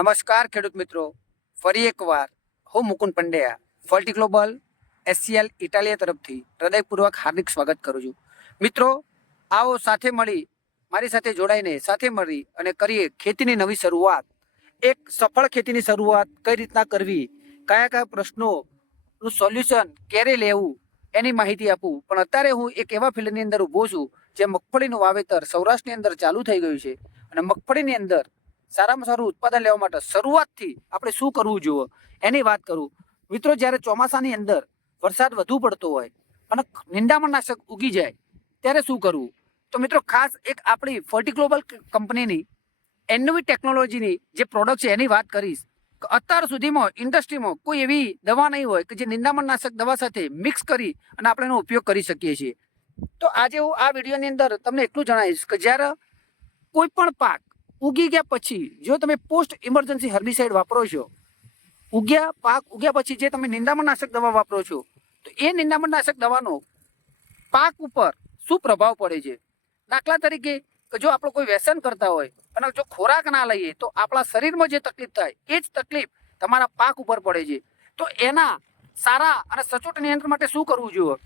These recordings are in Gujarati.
નમસ્કાર ખેડૂત મિત્રો. ફરી એકવાર હું Mukund Pandya faulty global SCL Italia તરફથી હૃદયપૂર્વક હાર્દિક સ્વાગત કરું છું. મિત્રો, આવો સાથે મળી, મારી સાથે જોડાઈને સાથે મળી અને કરીએ ખેતીની નવી શરૂઆત. એક સફળ ખેતીની શરૂઆત કઈ રીતના કરવી? કયા કયા પ્રશ્નોનું સોલ્યુશન ક્યારે લેવું? એની માહિતી આપું. પણ અત્યારે હું એક એવા ફિલ્ડની અંદર ઊભો છું, જે મગફળીનું વાવેતર સૌરાષ્ટ્રની અંદર ચાલુ થઈ ગયું છે. અને મગફળીની અંદર સારામાં સારું ઉત્પાદન લેવા માટે શરૂઆતથી આપણે શું કરવું જોઈએ? એની વાત કરું. મિત્રો, જ્યારે ચોમાસાની અંદર વરસાદ વધુ પડતો હોય અને નિંદામણ નાશક ઉગી જાય, ત્યારે શું કરવું? તો મિત્રો, ખાસ એક આપણી ફર્ટી ગ્લોબલ કંપનીની એનવી ટેકનોલોજીની જે પ્રોડક્ટ છે, એની વાત કરીશ. અત્યાર સુધીમાં ઇન્ડસ્ટ્રીમાં કોઈ એવી દવા નહીં હોય કે જે નિંદામણ નાશક દવા સાથે મિક્સ કરી અને આપણે એનો ઉપયોગ કરી શકીએ છીએ. તો આજે હું આ વિડીયોની અંદર તમને એટલું જણાવીશ કે જ્યારે કોઈ પણ પાક ઉગી ગયા પછી, જો તમે પોસ્ટ ઇમરજન્સી હર્બિસાઇડ વાપરો છો, ઉગ્યા પાક ઉગ્યા પછી જે તમે નિંદામણનાશક દવા વાપરો છો, તો એ નિંદામણનાશક દવાનો પાક ઉપર શું પ્રભાવ પડે છે? દાખલા તરીકે, કે જો આપણો કોઈ વ્યસન કરતા હોય, અને જો ખોરાક ના લઈએ, તો આપણા શરીરમાં જે તકલીફ થાય, એ જ તકલીફ તમારા પાક ઉપર પડે છે. તો એના સારા અને સચોટ નિયંત્રણ માટે શું કરવું જોઈએ?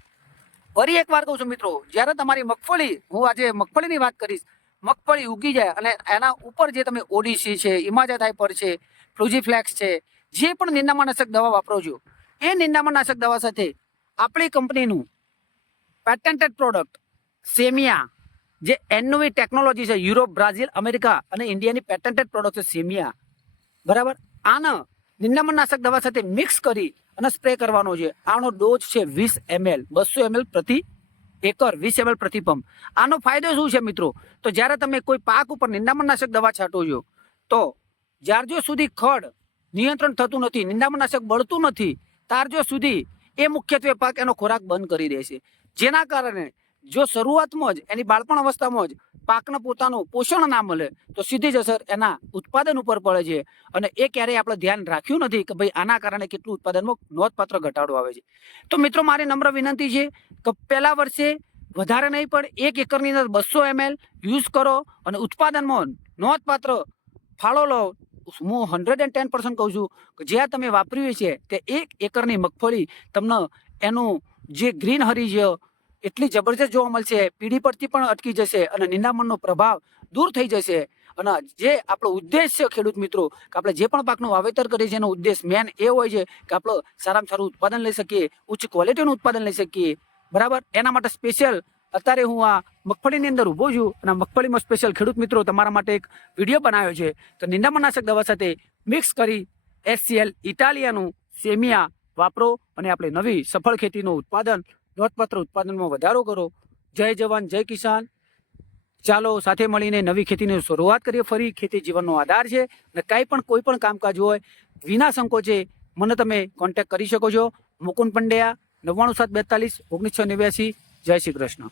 ફરી એક વાર કહું છું મિત્રો, જ્યારે તમારી મગફળી, હું આજે મગફળીની વાત કરીશ મગફળી ઉગી જાય અને એના ઉપર જે તમે ઓડીસી છે ઇમાજા થાઇપર છે, ફ્લુજીફ્લેક્સ છે, જે પણ નિંદામણનાશક દવા વાપરો છો, એ નિંદામણનાશક દવા સાથે આપણી કંપનીનું પેટન્ટેડ પ્રોડક્ટ સેમિયા, જે એનોવી ટેકનોલોજી છે, યુરોપ, બ્રાઝિલ, અમેરિકા અને ઇન્ડિયાની પેટન્ટેડ પ્રોડક્ટ છે, સેમિયા. બરાબર? આના નિંદામણનાશક દવા સાથે મિક્સ કરી અને સ્પ્રે કરવાનો છે. આનો ડોઝ છે વીસ એમએલ બસો એમએલ પ્રતિ એકર વીસ એમએલ પ્રતિ પંપ આનો ફાયદો શું છે મિત્રો? તો જ્યારે તમે કોઈ પાક ઉપર નિંદામણનાશક દવા છાંટો છો, તો જ્યારજો સુધી ખડ નિયંત્રણ થતું નથી, નિંદામણનાશક બળતું નથી તારજો સુધી એ મુખ્યત્વે પાક એનો ખોરાક બંધ કરી દે છે. જેના કારણે જો શરૂઆતમાં જ, એની બાળપણ અવસ્થામાં જ પાકને પોતાનું પોષણ ના મળે, તો સીધી જ અસર એના ઉત્પાદન ઉપર પડે છે. અને એ ક્યારેય આપણે ધ્યાન રાખ્યું નથી કે ભાઈ આના કારણે કેટલું ઉત્પાદનમાં નોંધપાત્ર ઘટાડો આવે છે. તો મિત્રો, મારી નમ્ર વિનંતી છે કે પહેલા વર્ષે વધારે નહીં, પણ એક એકરની અંદર બસો એમએલ યુઝ કરો અને ઉત્પાદનમાં નોંધપાત્ર ફાળો લો. હું હંડ્રેડ એન્ડ ટેન પર્સન્ટ કહું છું કે જ્યાં તમે વાપર્યું છે તે એક એકરની મગફળી તમને એનું જે ગ્રીન હરી છે એટલી જબરજસ્ત જોવા મળશે. પીઢી પરથી પણ અટકી જશે અને નિંદામણનો પ્રભાવ દૂર થઈ જશે. અને જે આપણો ઉદ્દેશ છે ખેડૂત મિત્રો, કે આપણે જે પણ પાકનું વાવેતર કરીએ છીએ એનો ઉદ્દેશ મેન એ હોય છે કે આપણે સારામાં સારું ઉત્પાદન લઈ શકીએ, ઉચ્ચ ક્વોલિટીનું ઉત્પાદન લઈ શકીએ. બરાબર? એના માટે સ્પેશિયલ અત્યારે હું આ મગફળીની અંદર ઊભો છું અને મગફળીમાં સ્પેશિયલ ખેડૂત મિત્રો તમારા માટે એક વીડિયો બનાવ્યો છે. તો નિંદામણનાશક દવા સાથે મિક્સ કરી એસસીએલ ઇટાલિયાનું સેમિયા વાપરો અને આપણે નવી સફળ ખેતીનું ઉત્પાદન નોંધપાત્ર ઉત્પાદનમાં વધારો કરો. જય જવાન, જય કિસાન. ચાલો સાથે મળીને નવી ખેતીની શરૂઆત કરીએ. ફરી ખેતી જીવનનો આધાર છે અને કાંઈ પણ કોઈ પણ કામકાજ હોય, વિના સંકોચે મને તમે કોન્ટેક્ટ કરી શકો છો. મુકુંદ પંડ્યા, નવ્વાણું સાત બેતાલીસ, ઓગણીસો નેવ્યાસી. જય શ્રી કૃષ્ણ.